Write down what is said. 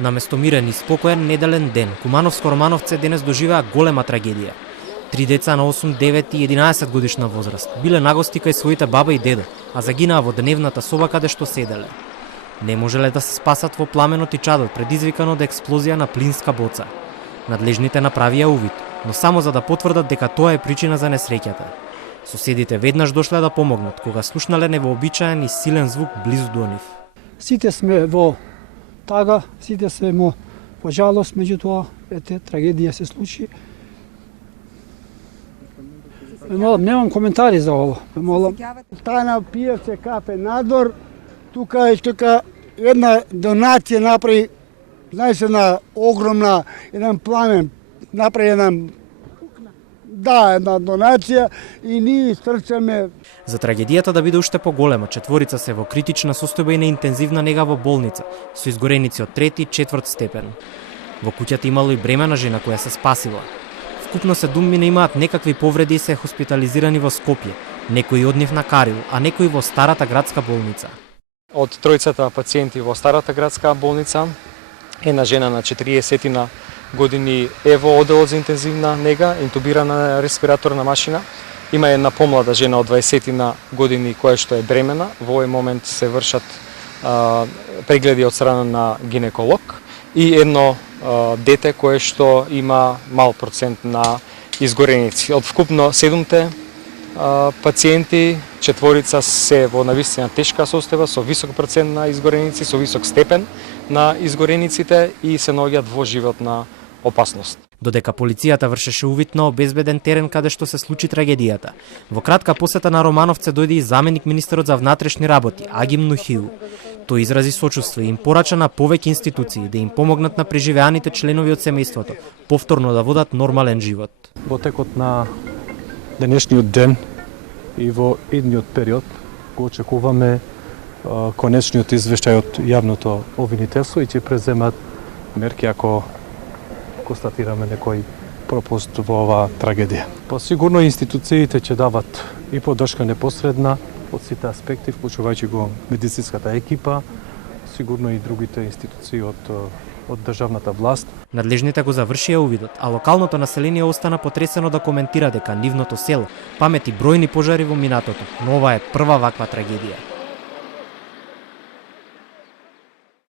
Наместо мирен и спокоен неделен ден, Кумановско-Романовци денес доживеа голема трагедија. 3 деца на 8, 9 и 11 годишна возраст биле нагости кај своите баба и дедо, а загинаа во дневната соба каде што седеле. Не можеле да се спасат во пламенот и чадот предизвикан од експлозија на плинска боца. Надлежните направија увид, но само за да потврдат дека тоа е причина за несреќата. Соседите веднаш дошле да помогнат кога слушнале невообичаен и силен звук близу до нив. Сите сме во тага, сите сме во жалост, меѓутоа трагедија се случи. Немам коментари за ово. Стана пиевце кафе надвор, тука е дека една донација направи, знаеш, една огромна, еден пламен, направи една донација и ние стрчаме. За трагедијата да биде уште поголема, четворица се во критична состојба и на интензивна нега во болница, со изгореници од 3 и 4 степен. Во куќата имало и бремена жена која се спасила. Вкупно 7 мина имаат некакви повреди и се хоспитализирани во Скопје, некои од нив на Карил, а некои во старата градска болница. Од тројцата пациенти во старата градска болница, една жена на 40 години е во одделот за интензивна нега, интубирана на респираторна машина. Има една помлада жена од 20 години која што е бремена. Во овој момент се вршат прегледи од страна на гинеколог и едно дете кое што има мал процент на изгореници. Од вкупно 7 пациенти, четворица се во навистина тешка состојба со висок процент на изгореници, со висок степен на изгорениците и се наоѓаат во животна опасност. Додека полицијата вршеше увид на обезбеден терен каде што се случи трагедијата, во кратка посета на Романовци дојде и заменик министерот за внатрешни работи Агим Нухиу. Тој изрази сочувство и им порача на повеќе институции да им помогнат на преживеаните членови од семејството повторно да водат нормален живот. Во текот на денешниот ден и во идниот период го очекуваме конечниот извештај од јавното обвинителство и ќе преземат мерки ако констатираме некој пропуст во оваа трагедија. Сигурно институциите ќе дават и поддршка непосредна од сите аспекти, вклучувајќи го медицинската екипа, сигурно и другите институции од државната власт. Надлежните го завршија увидот, а локалното население остана потресено да коментира дека нивното село памети бројни пожари во минатото, но ова е прва ваква трагедија.